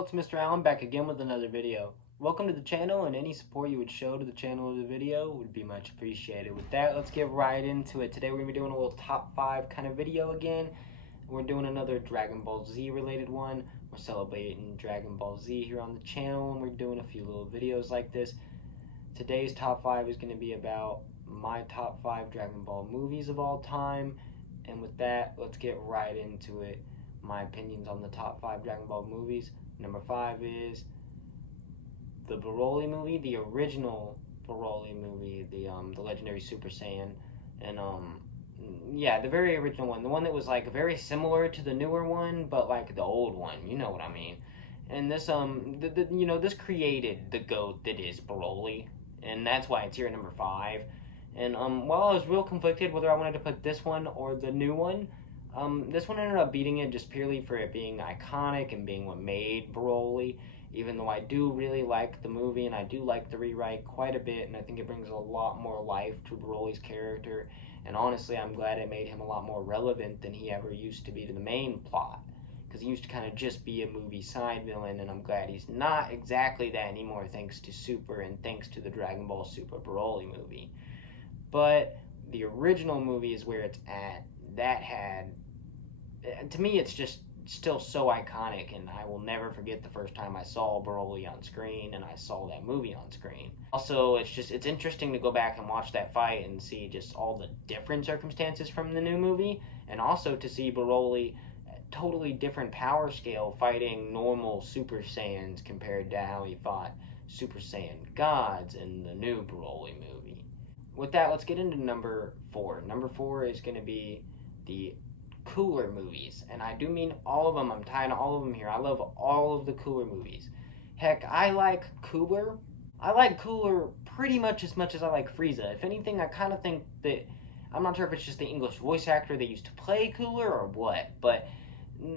y'all, it's Mr. Allen back again with another video. Welcome to the channel, and any support you would show to the channel or the video would be much appreciated. With that, let's get right into it. Today we're going to be doing a little top 5 kind of video again. We're doing another Dragon Ball Z related one. We're celebrating Dragon Ball Z here on the channel, and we're doing a few little videos like this. Today's top 5 is going to be about my top 5 Dragon Ball movies of all time. And with that, let's get right into it. My opinions on the top 5 Dragon Ball movies. Number 5 is the Broly movie, the original Broly movie, the legendary Super Saiyan, and yeah, the very original one, the one that was like very similar to the newer one, but like the old one, you know what I mean. And this this created the GOAT that is Broly, and that's why it's here at number 5. And while I was real conflicted whether I wanted to put this one or the new one, this one ended up beating it just purely for it being iconic and being what made Broly, even though I do really like the movie and I do like the rewrite quite a bit, and I think it brings a lot more life to Broly's character, and honestly I'm glad it made him a lot more relevant than he ever used to be to the main plot, because he used to kind of just be a movie side villain, and I'm glad he's not exactly that anymore thanks to Super and thanks to the Dragon Ball Super Broly movie. But the original movie is where it's at. That had, to me, it's just still so iconic, and I will never forget the first time I saw Broly on screen and I saw that movie on screen. Also, it's interesting to go back and watch that fight and see just all the different circumstances from the new movie, and also to see Broly totally different power scale fighting normal Super Saiyans compared to how he fought Super Saiyan gods in the new Broly movie. With that, let's get into number 4. Number 4 is going to be the Cooler movies, and I do mean all of them. I'm tying all of them here. I love all of the Cooler movies. Heck, I like Cooler pretty much as I like Frieza. If anything, I kind of think that, I'm not sure if it's just the English voice actor that used to play Cooler or what, but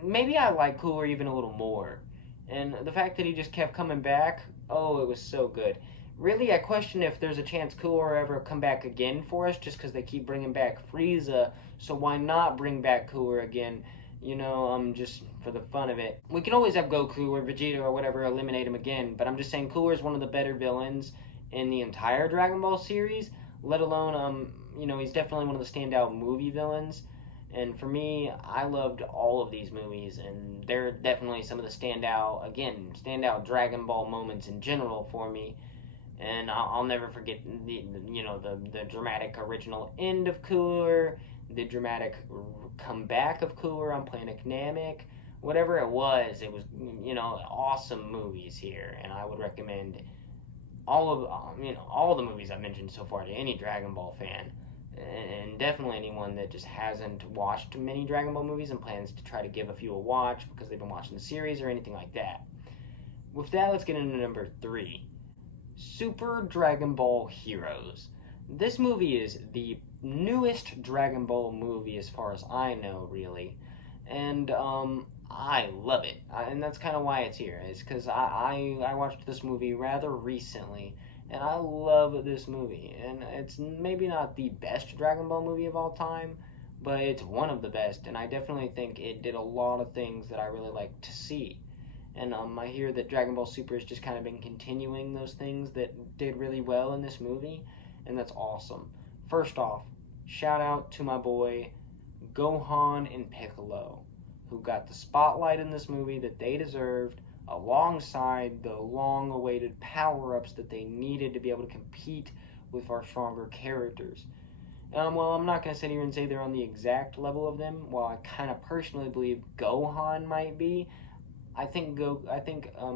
maybe I like Cooler even a little more. And the fact that he just kept coming back, oh, it was so good. Really, I question if there's a chance Cooler will ever come back again for us, just because they keep bringing back Frieza, so why not bring back Cooler again, just for the fun of it. We can always have Goku or Vegeta or whatever eliminate him again, but I'm just saying Cooler is one of the better villains in the entire Dragon Ball series, let alone, he's definitely one of the standout movie villains. And for me, I loved all of these movies, and they're definitely some of the standout Dragon Ball moments in general for me. And I'll never forget the dramatic original end of Cooler, the dramatic comeback of Cooler on Planet Namek. Whatever it was awesome movies here, and I would recommend all the movies I've mentioned so far to any Dragon Ball fan, and definitely anyone that just hasn't watched many Dragon Ball movies and plans to try to give a few a watch because they've been watching the series or anything like that. With that, let's get into number 3. Super Dragon Ball Heroes. This movie is the newest Dragon Ball movie as far as I know, really. And I love it. And that's kind of why it's here. It's because I watched this movie rather recently, and I love this movie. And it's maybe not the best Dragon Ball movie of all time, but it's one of the best. And I definitely think it did a lot of things that I really like to see. And I hear that Dragon Ball Super has just kind of been continuing those things that did really well in this movie, and that's awesome. First off, shout out to my boy Gohan and Piccolo, who got the spotlight in this movie that they deserved, alongside the long-awaited power-ups that they needed to be able to compete with our stronger characters. Well, I'm not going to sit here and say they're on the exact level of them. While I kind of personally believe Gohan might be, I think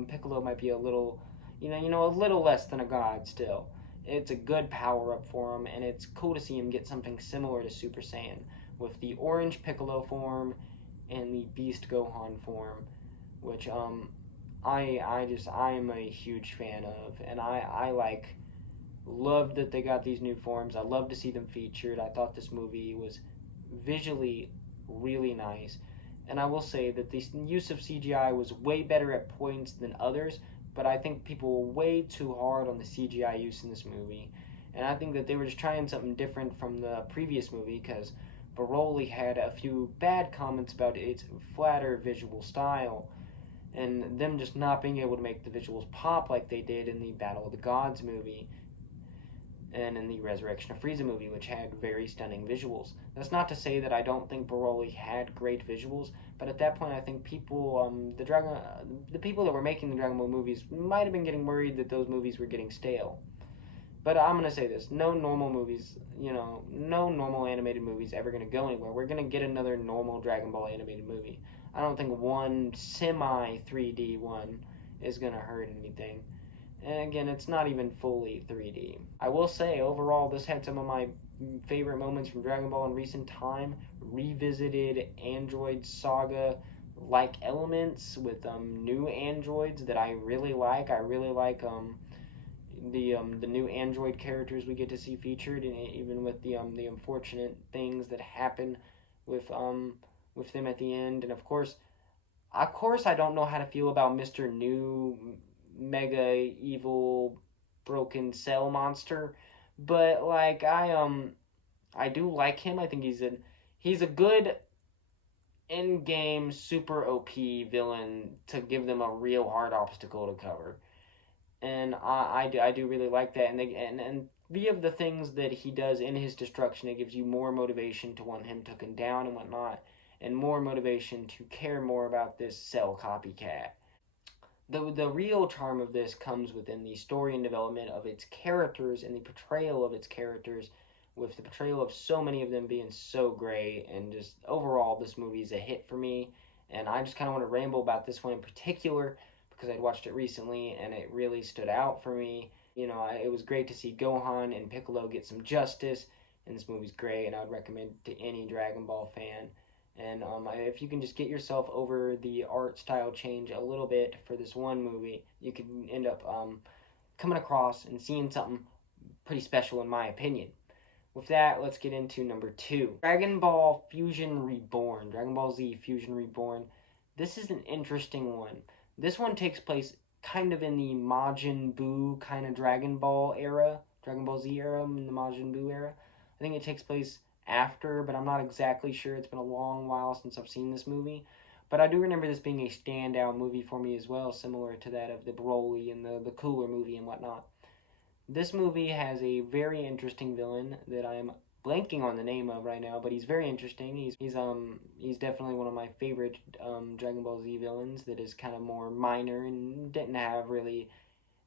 Piccolo might be a little, a little less than a god still. It's a good power up for him, and it's cool to see him get something similar to Super Saiyan with the orange Piccolo form and the Beast Gohan form, which I am a huge fan of, and I loved that they got these new forms. I love to see them featured. I thought this movie was visually really nice. And I will say that the use of CGI was way better at points than others, but I think people were way too hard on the CGI use in this movie. And I think that they were just trying something different from the previous movie, because Broly had a few bad comments about its flatter visual style. and them just not being able to make the visuals pop like they did in the Battle of the Gods movie and in the Resurrection of Frieza movie, which had very stunning visuals. That's not to say that I don't think Broly had great visuals, but at that point, I think the people that were making the Dragon Ball movies might have been getting worried that those movies were getting stale. But I'm gonna say this: no normal movies, no normal animated movies ever gonna go anywhere. We're gonna get another normal Dragon Ball animated movie. I don't think one semi 3D one is gonna hurt anything. And again, it's not even fully 3D. I will say, overall, this had some of my favorite moments from Dragon Ball in recent time. Revisited Android Saga like elements with new androids that I really like. I really like the new android characters we get to see featured, and even with the unfortunate things that happen with them at the end. And of course, I don't know how to feel about Mr. New Mega Evil Broken Cell Monster, but like I do like him. I think he's a good in game super OP villain to give them a real hard obstacle to cover, and I do really like that. And via the things that he does in his destruction, it gives you more motivation to want him taken down and whatnot, and more motivation to care more about this Cell copycat. The real charm of this comes within the story and development of its characters and the portrayal of its characters, with the portrayal of so many of them being so great. And just overall, this movie is a hit for me, and I just kind of want to ramble about this one in particular because I'd watched it recently and it really stood out for me. It was great to see Gohan and Piccolo get some justice, and this movie's great, and I would recommend it to any Dragon Ball fan. And if you can just get yourself over the art style change a little bit for this one movie, you could end up coming across and seeing something pretty special, in my opinion. With that, let's get into number 2. Dragon Ball Fusion Reborn. Dragon Ball Z Fusion Reborn. This is an interesting one. This one takes place kind of in the Majin Buu kind of Dragon Ball era. Dragon Ball Z era, in the Majin Buu era. I think it takes place after, but I'm not exactly sure. It's been a long while since I've seen this movie. But I do remember this being a standout movie for me as well, similar to that of the Broly and the Cooler movie and whatnot. This movie has a very interesting villain that I am blanking on the name of right now, but he's very interesting. He's definitely one of my favorite Dragon Ball Z villains that is kind of more minor and didn't have really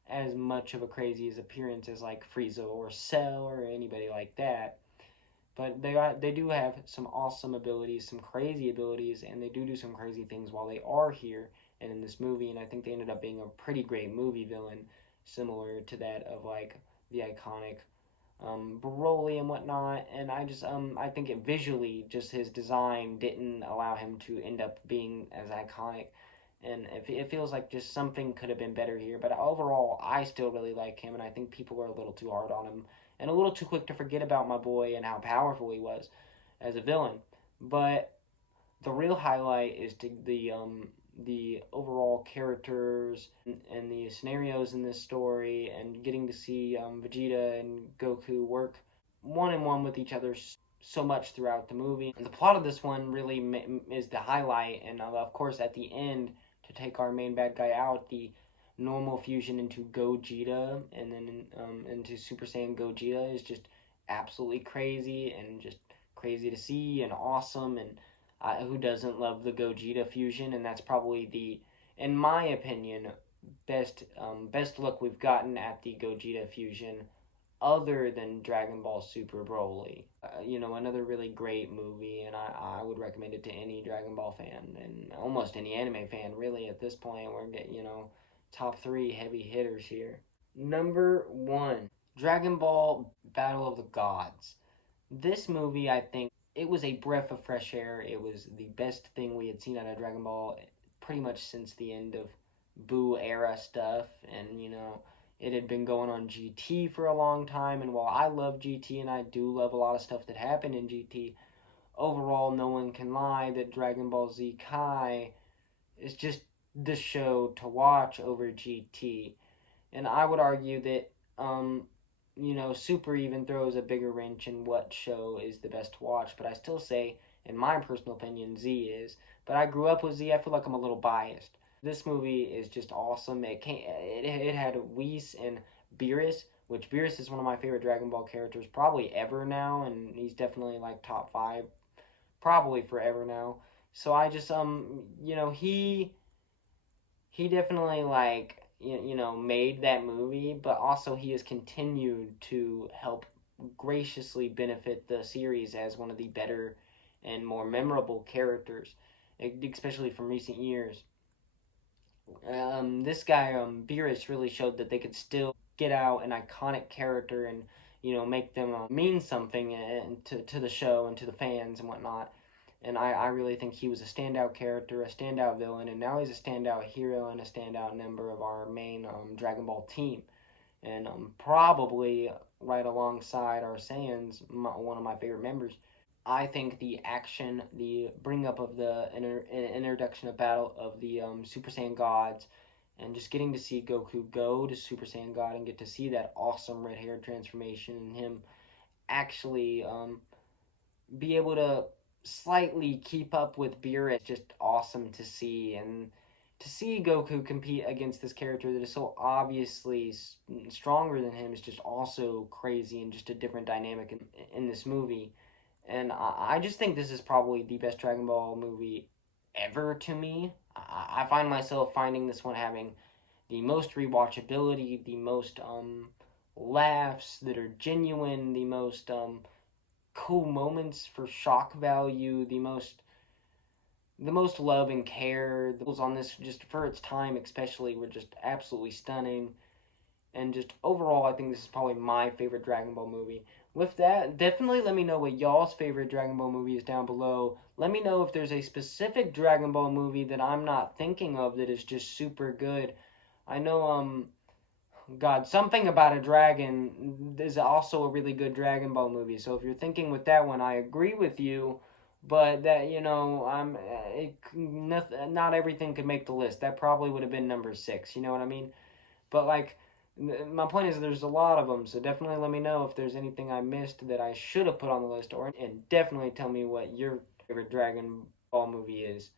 as much of a crazy appearance as like Frieza or Cell or anybody like that. But they do have some awesome abilities, some crazy abilities, and they do some crazy things while they are here and in this movie. And I think they ended up being a pretty great movie villain, similar to that of like the iconic Broly and whatnot. And I think it visually, just his design didn't allow him to end up being as iconic. And it feels like just something could have been better here. But overall, I still really like him, and I think people are a little too hard on him and a little too quick to forget about my boy and how powerful he was as a villain. But the real highlight is the overall characters and the scenarios in this story, and getting to see Vegeta and Goku work one-on-one with each other so much throughout the movie. And the plot of this one really is the highlight, and of course at the end, to take our main bad guy out, the normal fusion into Gogeta and then into Super Saiyan Gogeta is just absolutely crazy, and just crazy to see and awesome. And who doesn't love the Gogeta fusion? And that's probably in my opinion, best look we've gotten at the Gogeta fusion, other than Dragon Ball Super Broly. Another really great movie, and I would recommend it to any Dragon Ball fan and almost any anime fan, really, at this point. We're getting, top 3 heavy hitters here. Number 1, Dragon Ball Battle of the Gods. This movie, I think, it was a breath of fresh air. It was the best thing we had seen out of Dragon Ball pretty much since the end of Buu era stuff. And, it had been going on GT for a long time. And while I love GT, and I do love a lot of stuff that happened in GT, overall, no one can lie that Dragon Ball Z Kai is just the show to watch over GT. And I would argue that, Super even throws a bigger wrench in what show is the best to watch. But I still say, in my personal opinion, Z is. But I grew up with Z. I feel like I'm a little biased. This movie is just awesome. It had Whis and Beerus, which Beerus is one of my favorite Dragon Ball characters probably ever now, and he's definitely like top five probably forever now. So I just he definitely like made that movie, but also he has continued to help graciously benefit the series as one of the better and more memorable characters, especially from recent years. This guy, Beerus, really showed that they could still get out an iconic character and make them mean something to the show and to the fans and whatnot. And I really think he was a standout character, a standout villain, and now he's a standout hero and a standout member of our main Dragon Ball team. And probably right alongside our Saiyans, one of my favorite members. I think the action, the bring up of the introduction of battle of the Super Saiyan gods, and just getting to see Goku go to Super Saiyan God and get to see that awesome red hair transformation and him actually be able to slightly keep up with Beerus, just awesome to see. And to see Goku compete against this character that is so obviously stronger than him is just also crazy and just a different dynamic in this movie. And I just think this is probably the best Dragon Ball movie ever to me. I find myself finding this one having the most rewatchability, the most laughs that are genuine, the most cool moments for shock value, the most love and care. The on this, just for its time especially, were just absolutely stunning. And just overall, I think this is probably my favorite Dragon Ball movie. With that, definitely let me know what y'all's favorite Dragon Ball movie is down below. Let me know if there's a specific Dragon Ball movie that I'm not thinking of that is just super good. I know, God, Something About a Dragon is also a really good Dragon Ball movie. So if you're thinking with that one, I agree with you. But that, not everything could make the list. That probably would have been number 6. You know what I mean? But like, my point is, there's a lot of them. So definitely let me know if there's anything I missed that I should have put on the list, and definitely tell me what your favorite Dragon Ball movie is.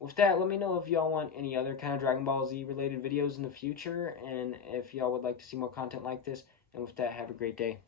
With that, let me know if y'all want any other kind of Dragon Ball Z related videos in the future, and if y'all would like to see more content like this. And with that, have a great day.